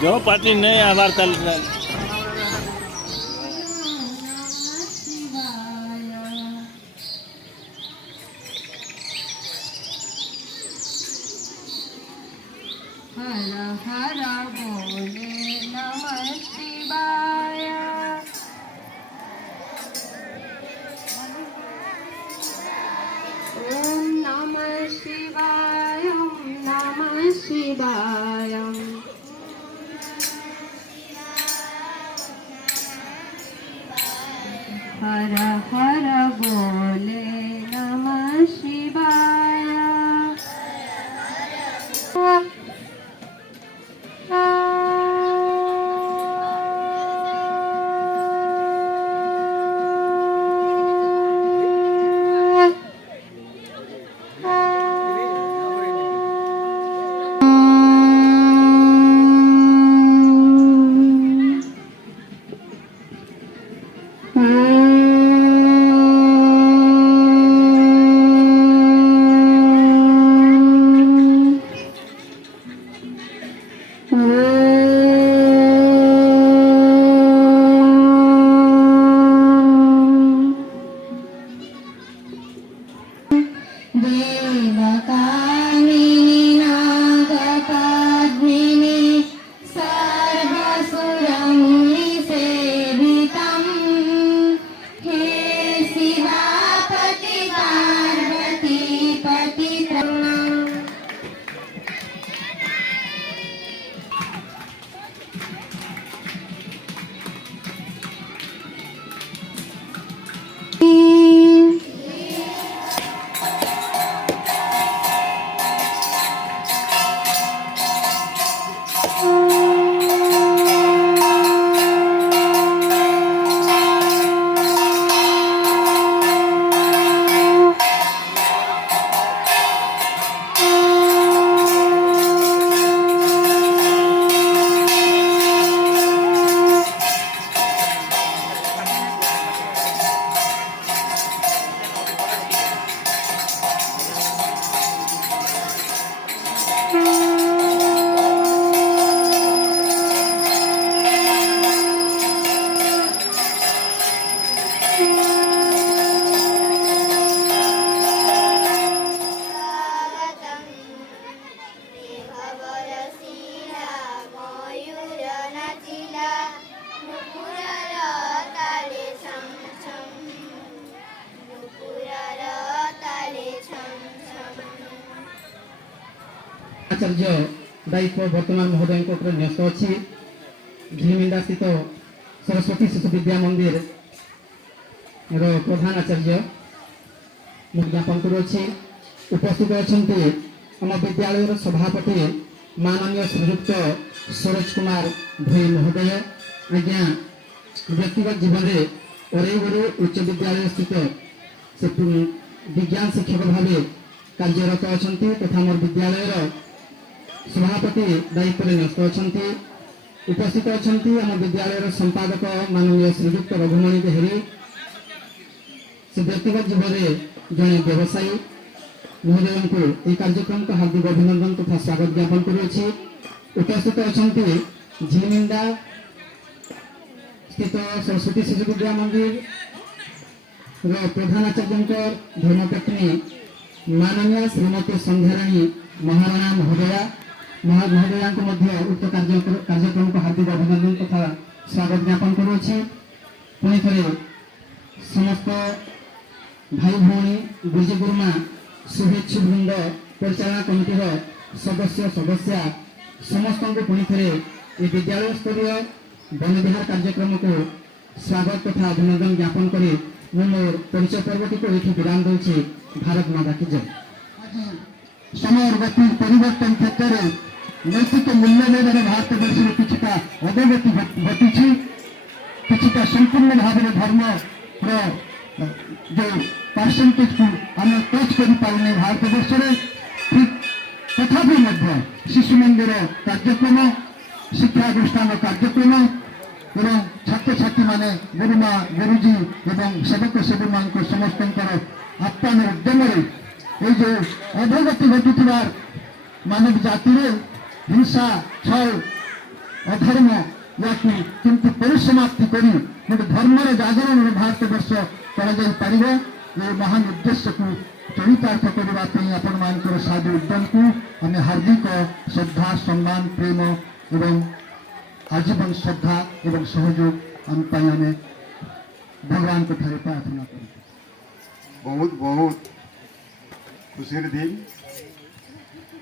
जो पार्टी नहीं आभार ताल हर हर बोले नमः शिवाय। ओम नमः शिवाय, ओम नमः शिवाय। हर हर बोले नमः शिवाय। आचार्य दायित्व बर्तमान महोदय न्यस्त अच्छी झिमिंदा स्थित सरस्वती शिशु विद्या मंदिर प्रधान आचार्य ज्ञापन करुच्ची उपस्थित अच्छा आम विद्यालय सभापति माननीय श्रीयुक्त सरोज कुमार भोई महोदय आज्ञा व्यक्तिगत जीवन में ओरेगुरु उच्च विद्यालय स्थित से विज्ञान शिक्षक भाव कार्यरत अच्छा तथा मोर विद्यालय सभापति दायित्व न्यस्त अच्छा उपस्थित अच्छा आम विद्यालय संपादक माननीय श्रीयुक्त रघुमणि बेहरी से व्यक्तिगत जीवन में जड़े व्यवसायी महोदय को यह कार्यक्रम को हार्दिक अभिनंदन तथा स्वागत ज्ञापन करुच्ची उपस्थित अच्छा झिमिंदा स्थित सरस्वती शिशु विद्या मंदिर प्रधान आचार्य धर्मपत्नी माननीय श्रीमती संध्याराणी महाराणा महोदया उक्त कार्यक्रम को हार्दिक अभिनंदन तथा स्वागत ज्ञापन करुच्ची पुणी थे समस्त भाई भौणी गुरुजी गुरुमा शुभेच्छु वृंद परिचालना कमिटी सदस्य सदस्या समस्त को पुणी थे विद्यालय स्तरीय वन विहार कार्यक्रम को स्वागत तथा अभिनंदन ज्ञापन कर मोर परिचय पर्वटी को ये विराम दूसरी। भारत माता की जय। समय गति परिवर्तन क्षेत्र में नैतिक मूल्यबोधर भारत वर्ष में किछिटा अधोगति घटी किछिटा संपूर्ण भाव में धर्म जो परसेंटेज को आम टच कर पारे भारत वर्ष में ठीक तथापि शिशु मंदिर कार्यक्रम शिक्षानुष्ठान कार्यक्रम एवं छात्र छात्री माने गुरुमा गुरुजी एवं सेवक सेवी मान समस्त आप्यान उद्यम जो अधोगति घटुवा मानव जाति हिंसा छल अधर्म या किंतु परिसमाप्ति करी गोटे धर्मर जागरण भारत वर्ष कर ये महान उद्देश्य को चरितार्थ करने आपण मान साधु उद्यम को आम हार्दिक श्रद्धा सम्मान प्रेम एवं आजीवन श्रद्धा एवं सहयोग आम भगवान को ठारे प्रार्थना कर बहुत बहुत खुशी दिन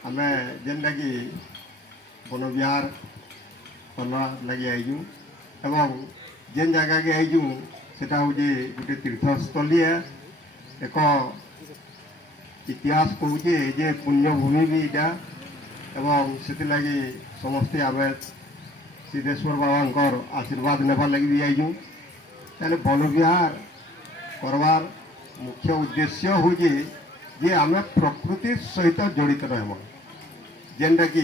आम जेनटा कि वन विहार करना लगी आईजु एवं जेन जगह के आईजु सेटा हूँ गोटे तीर्थस्थली है एक इतिहास कहूचे जे पुण्यभूमि भी इटा एवं से लगी समस्ते आम सिद्धेश्वर बाबा आशीर्वाद नेबार लगी भी आईजु तेल वन विहार करवार मुख्य उद्देश्य हूँ जे आम प्रकृति सहित जड़ित रहम जेनटा कि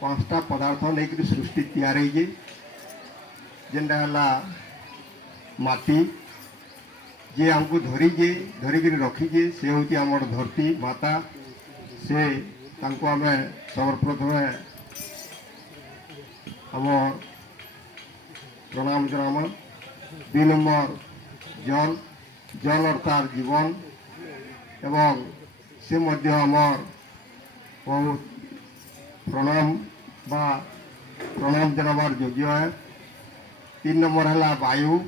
पांचटा पदार्थ नहीं सृष्टि तैयार है जेनटा माटी जे आमको धरीजे धरिकी रखीजे से हूँ आम धरती माता से तांको आम सर्वप्रथम आम प्रणाम जनाम 2 नंबर जल जल अर्थात जीवन एवं से मध्य आमर बहुत प्रणाम बा प्रणाम जनाबार योग्य है 3 नंबर है वायु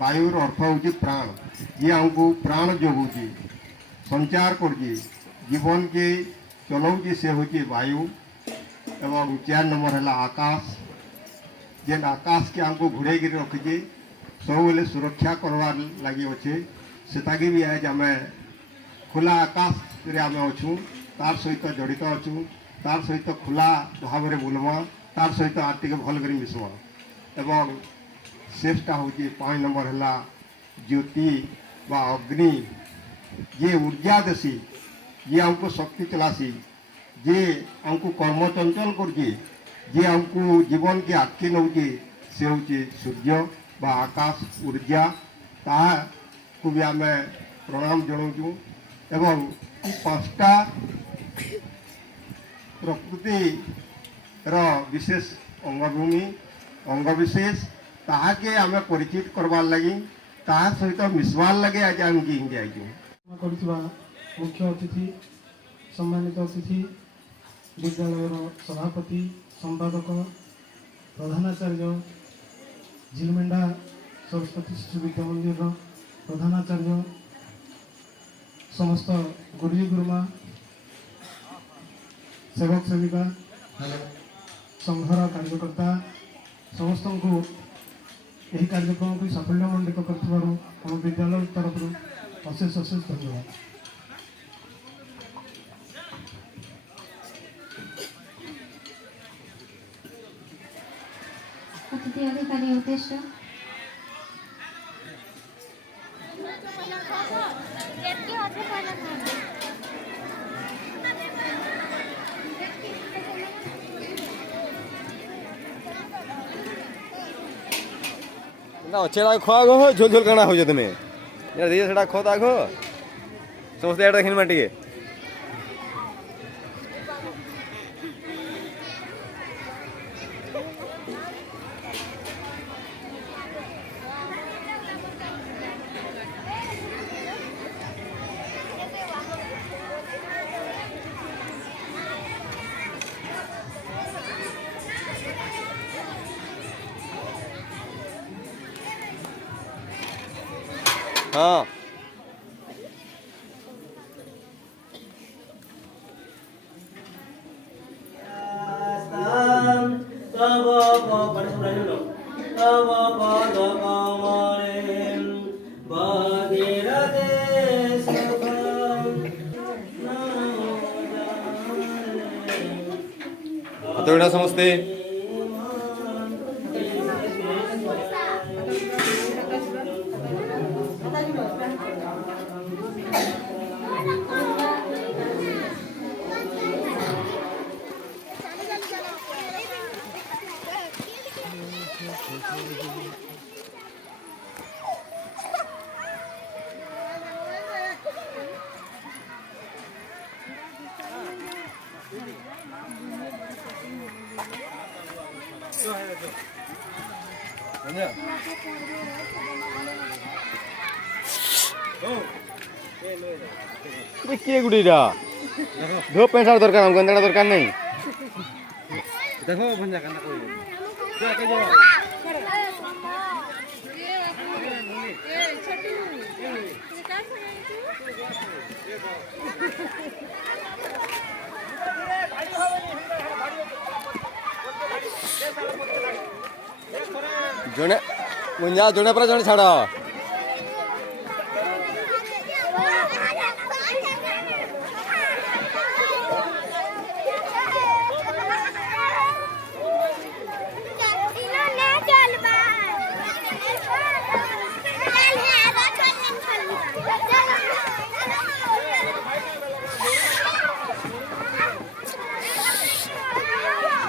वायुर अर्थ हूँ प्राण ये आमको प्राण जोगुची संचार कर जीवन के चलाऊँ से हूँ वायु एवं 4 नंबर है आकाश जेन आकाश के आमको घोड़े गिरी रखीजे सब बेले सुरक्षा करवार लगी अच्छे से भी आज आम खुला आकाश रे आम अच्छू तार सहित जड़ित अच्छू तार सहित खुला भाव में बुलमा तार सहित आर टे भल कर मिसमा एवं शेषटा हूँ 5 नंबर है ज्योति बा अग्नि ये ऊर्जा देसी ये हमको शक्ति चलासी जे हमको कर्म चंचल कर हमको जीवन के आटके नौचे से हूँ सूर्य बा आकाश ऊर्जा को भी आम प्रणाम जनाऊँ एवं 5टा प्रकृति विशेष अंगभूमि अंग विशेष ताके आम परिचित करवार लगी तार सहित मिसवार लगे आज आम मुख्य अतिथि सम्मानित अतिथि विद्यालय सभापति संपादक प्रधानाचार्य झिलमेंढा सरस्वती शिशु विद्या मंदिर प्रधानाचार्य समस्त गुरुजी गुरुमा सेवक सेविका संघर कार्यकर्ता समस्त को यही कार्यक्रम को साफल्यमंडित कर विद्यालय तरफ अशेष अशेष धन्यवाद। अतिथि अधिकारी उद्देश्य अच्छे खो आग हो झोल झोल काना हो तुम यार दिए सेटा खो आग समस्त यार देखनी माटी हाँ तो समस्ते किए गुड़ीटा धो पैंट सार दरकार हमको अंदर दरकार नहीं देखो भंजा करना कोई जाके जाओ जने मुंजा जने पर जने छाड़ा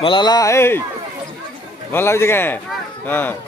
मलाला ए मलाला जगह हाँ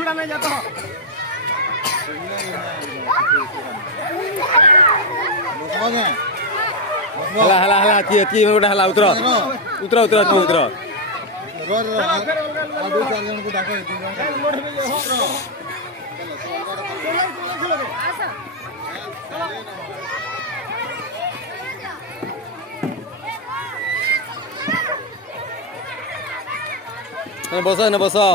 छुड़ा नहीं जाता हला हला हला ती में हला उतरो उतरो उतरो तू उतरो बसो ना बसो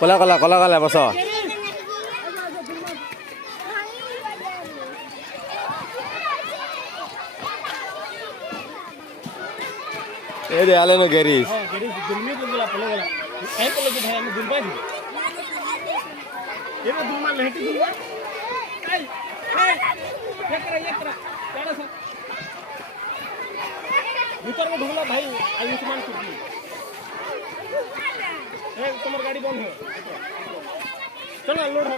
कला कला कला कला बस ए दे आले न गरीस गरीस दुलमी दुलला पलेगला काय पले भाई हम दुलबा दी ये दुलमा लहटी दुलमा काय एकरा काढा सर भीतर में ढुकला भाई आयुष्मान कुटी ए तुम्हारी गाड़ी बंद है चलो लोड है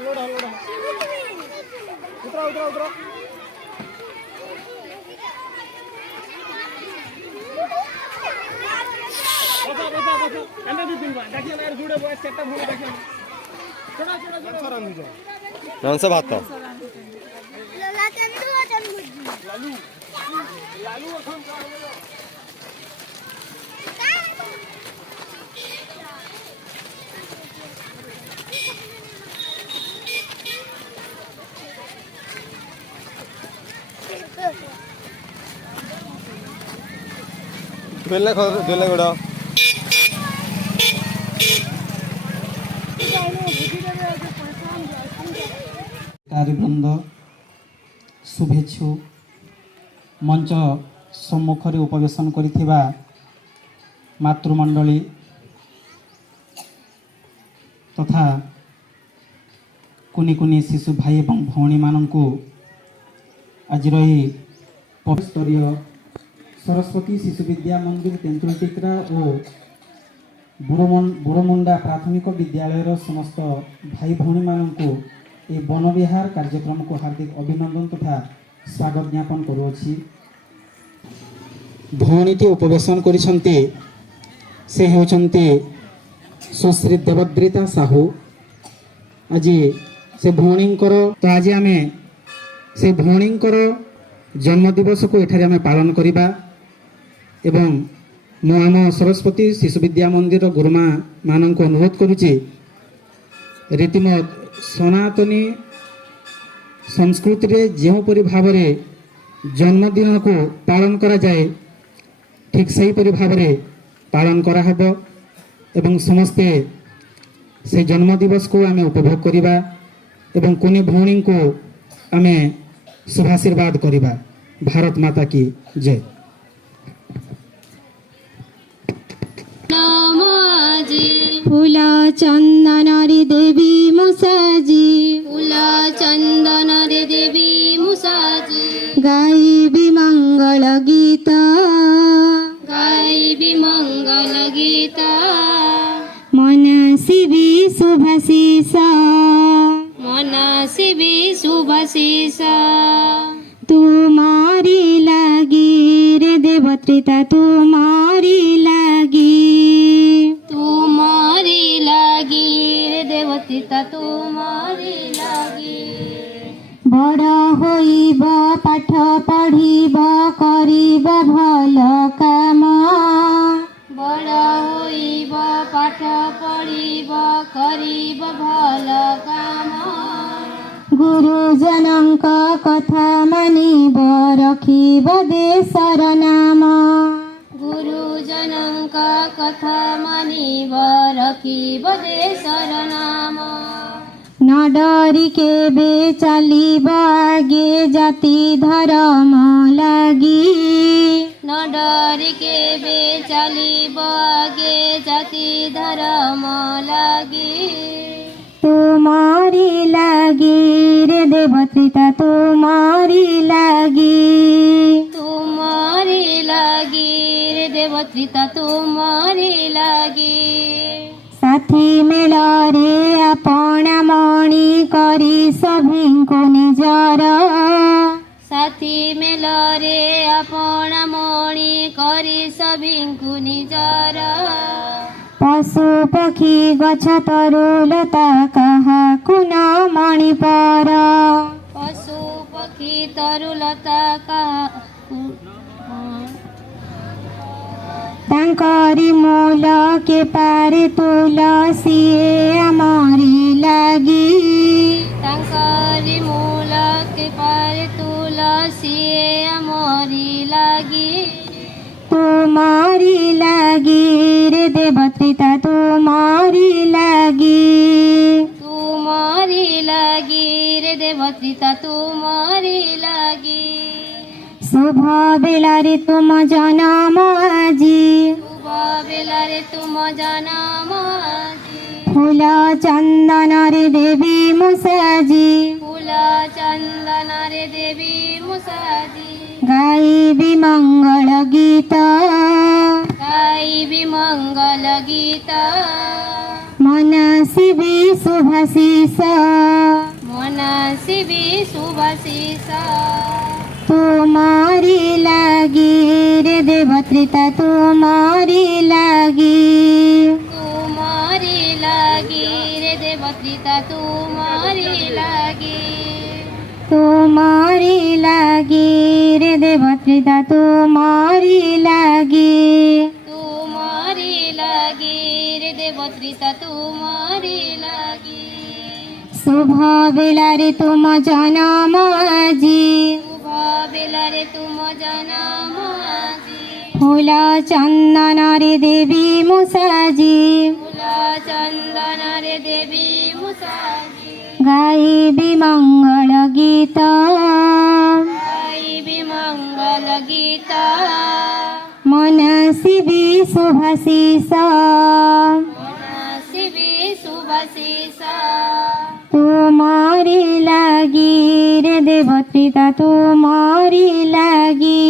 उतरो उतरो उतरो बसा अंदर भी दिन बाद देखिए ना यार जुड़े हुए सेटअप होने देखिए चढ़ा कौन सा बात था लालू ବେଲେ ବେଲେ ଗୋଡ଼ कार्यवृंद शुभेच्छु मंच सम्मुखरे उपवेशन करिथिबा मातृमंडली तथा कुनी कुनी शिशु भाई एवं भौणी माननकु आज स्तरीय सरस्वती शिशु विद्या मंदिर तेंतुलटिकरा और बुरोमुंडा प्राथमिक विद्यालय समस्त भाई भौणी माननकु ए वनविहार कार्यक्रम को हार्दिक अभिनंदन तथा स्वागत ज्ञापन करुअछि। भौणीटी उपवेशन करिसंती से हेउचंती सुश्री देवद्रिता साहू। आज से भौणींकर तो आज आमे से भौणींकर जन्मदिवस को एठारे आमे पालन करिबा एवं मु आम सरस्वती शिशु विद्या मंदिर गुरुमा मानक अनुरोध करुछि रीतिमत सनातनी संस्कृति रे जोपरि भाव जन्मदिन को पालन करा जाए ठीक सही परि भाव पालन करा हबो एवं समस्ते से जन्मदिवस को आमे उपभोग करिबा एवं कुनी भौणी को आमे शुभाशीर्वाद करिबा। भारत माता की जय। फूल चंदन रे देवी मुसाजी फूल चंदन रे देवी मुसाजी गाइबी मंगल गीत मनसिबी शुभाशीष तुम्हारी लागी रे देवत्रिता तुम्हारी लागी रे देवत्रिता तुम्हारी लागी बड़ होइब पाठ पढ़िब करिब भल काम बड़ होइब पाठ पढ़िब करिब भल काम गुरुजनक कथा मानिब रखिब देशर नाम गुरुजनक कथा मानिब रखिब देशर नाम न डरी केबे चलिब आगे जाति धर्म लागी न डरी केबे चलिब आगे जाति धर्म लागी तुम्हारी लागी रे देवत्रिता तुम्हारी लागी रे देवत्रिता तुम्हारी लागी साथी मेल रे अपना मणि करी सभिंको निजर साथी मेल रे अपना मणि करी सभिंको निजर पशु पक्षी गछ तरुलता काहाकु न मणि पर पशु पक्षी तरुलता काहाकु तांकरी मूल के पारे तुलसी आमरी लागी तांकरी मूल के पारे तुलसी आमरी लागी तुम्हारी लागी रे देवत्रिता तुम्हारी लागी रे देवत्रिता तुम्हारी लागी शुभ बेला रे तुम जन्म आजी फूल चंदन रे देवी मुसाजी गाइबी मंगल गीत मनसिबी शुभाशीष तुम्हारी लागी रे देवत्रिता तुम्हारी लागी रे देवत्रिता तुम्हारी लागी रे देवत्रिता तुम्हारी लागी रे देवत्रिता तुम्हारी लागी शुभ बेला रे तुम जन्म आजी ফুল চন্দনরে দেবী মুসাজি ফুল চন্দনরে দেবী মুসাজি গাইবি মঙ্গল গীত গাইবি মঙ্গল গীত মনসিবি শুভাশিষ মনসিবি শুভাশিষ তোমারি লাগি রে দেবত্রিতা তোমারি লাগি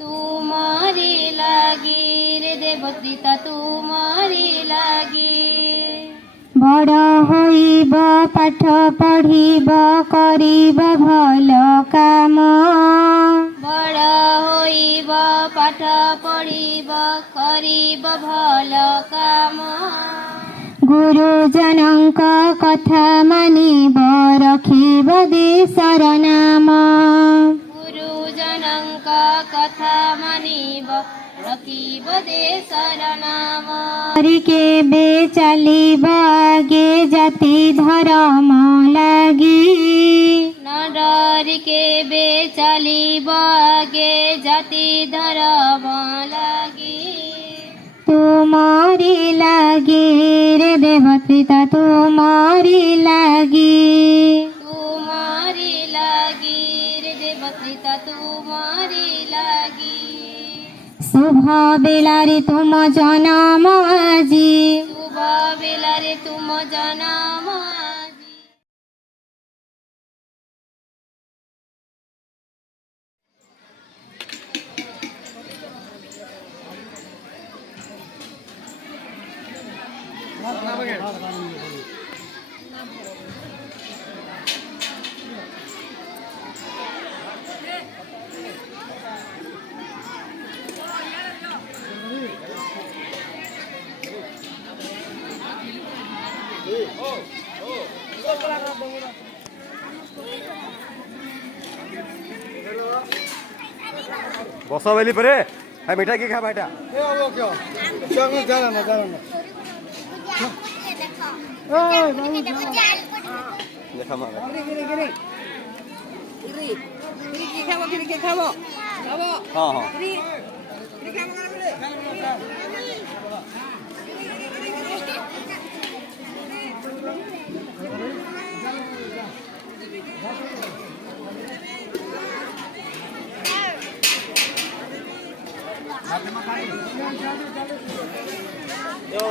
তুমারি লাগি রে দেবত্রিতা তুমারি লাগি বড় হইব পাঠ পঢ়িব করিব ভাল কাম বড় হইব পাঠ পঢ়িব করিব ভাল কাম গুরুজনଙ୍କ কথা মানিব ରଖିବ ଦେଶର ନାମ ଗୁରୁଜନଙ୍କ କଥା ମାନିବ ରଖିବ ଦେଶର ନାମ କରି କେବେ ଚାଲିବ ଆଗେ ଜାତି ଧର୍ମ ଲାଗି ନ ଡରି କେବେ ଚାଲିବ ଆଗେ ଜାତି ଧର୍ମ ଲାଗି ତୁମରି ଲାଗି ରେ ଦେବତ୍ରିତା ତୁମରି ଲାଗି ତୁମରି ଲାଗି ରେ ଦେବତ୍ରିତା ତୁମରି ଲାଗି শুভ বেলারে তুম জনম আজি শুভ বেলাରେ ତୁମ ଜନମ ଆଜି বস বেলি পরে হ্যাঁ মিঠা কি খাবা এটা দেখা মা হ্যাঁ হ্যাঁ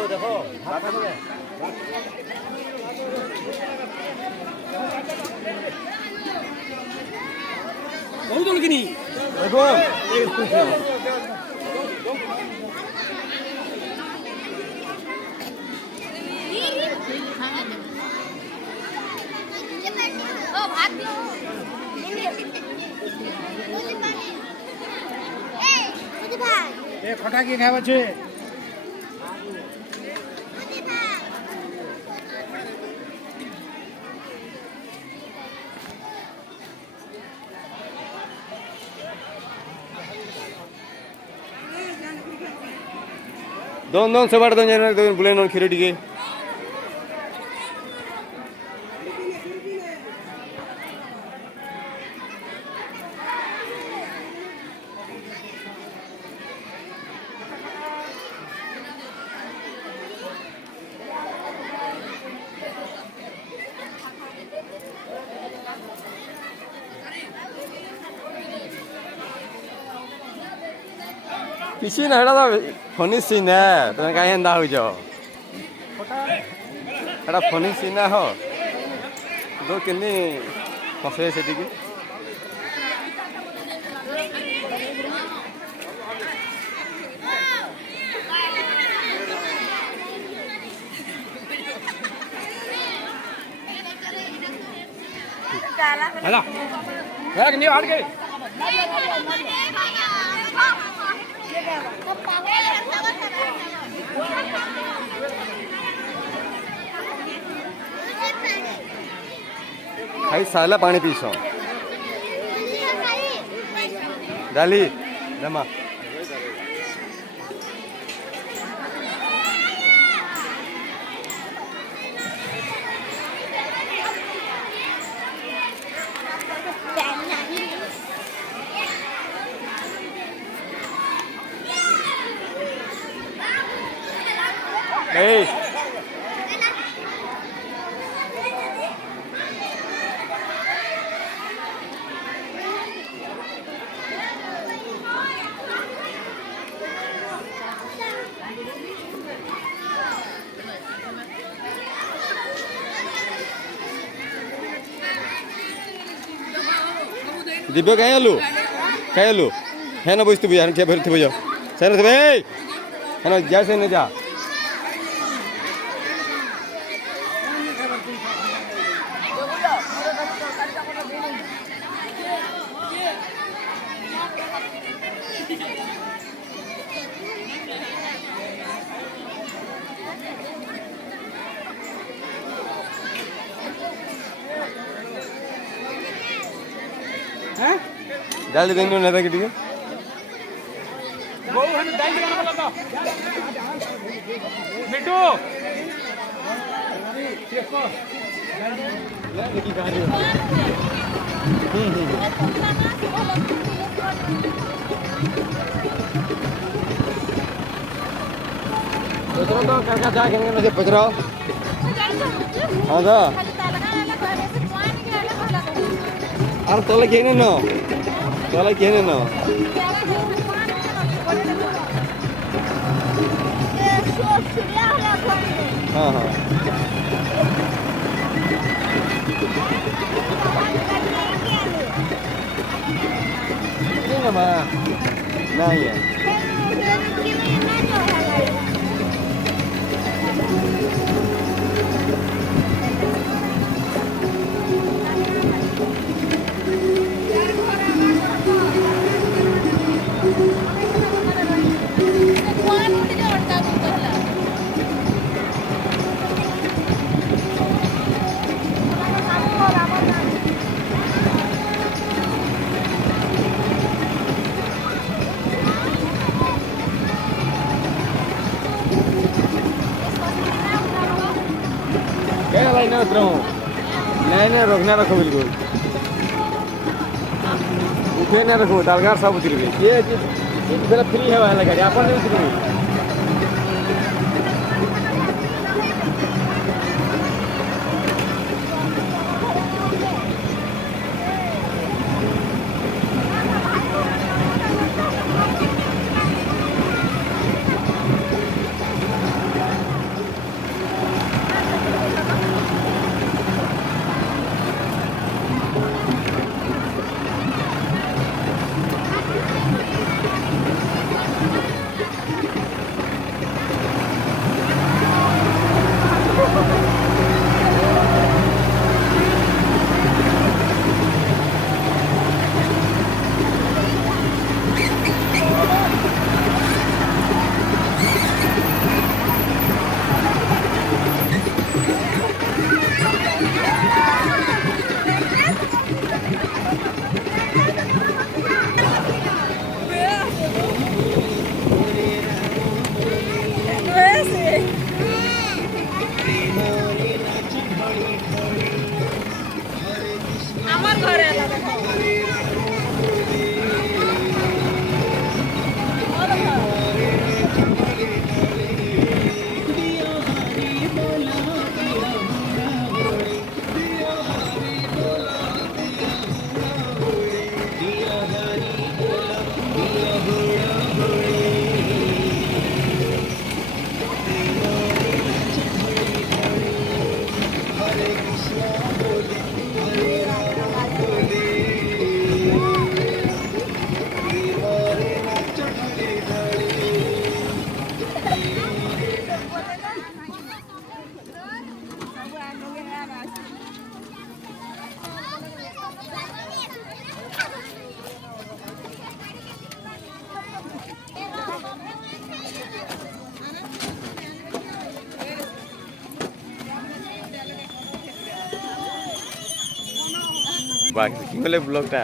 দেখো খটা কি খাওয়াছে দন দন সবার দন জানা দন বুলাই নন খিরে টিকে କିଛି ନା ହେଟା ତ ଫନି ସିନ୍ ହେ ତମେ କାହିଁ ଏନ୍ତା ହଉଛ ହେଟା ଫନି ସିନ୍ ହ ତ କେମିତି ଫସେ ସେଠିକି ହେଲା ହେରା କି ନିଅ ଆଡ଼କେ ଖାଇ ସାରିଲା ପାଣି ପିଇସ ଡାଲି ଦେମା এই দিব্য কাই আলু হ্যাঁ না বসতে বুঝা ঠিক ভরতে বুঝো স্যার দেবে হ্যাঁ যা সে না যা डाल देंगे ना कि ठीक है मिट्टू पचरो तो करका जा के ना से पचरो हां दा আর তলে কেনে না তলে কেনে না হ্যাঁ হ্যাঁ মা না ইয়া क्या लाइन में उतरा हूँ लाइन में रोकना रखो बिल्कुल उठे ना रखो डालगार सब उतर गई ये मेरा फ्री है वाला गाड़ी आप नहीं उतर गई বাকি কি বলে ব্লগটা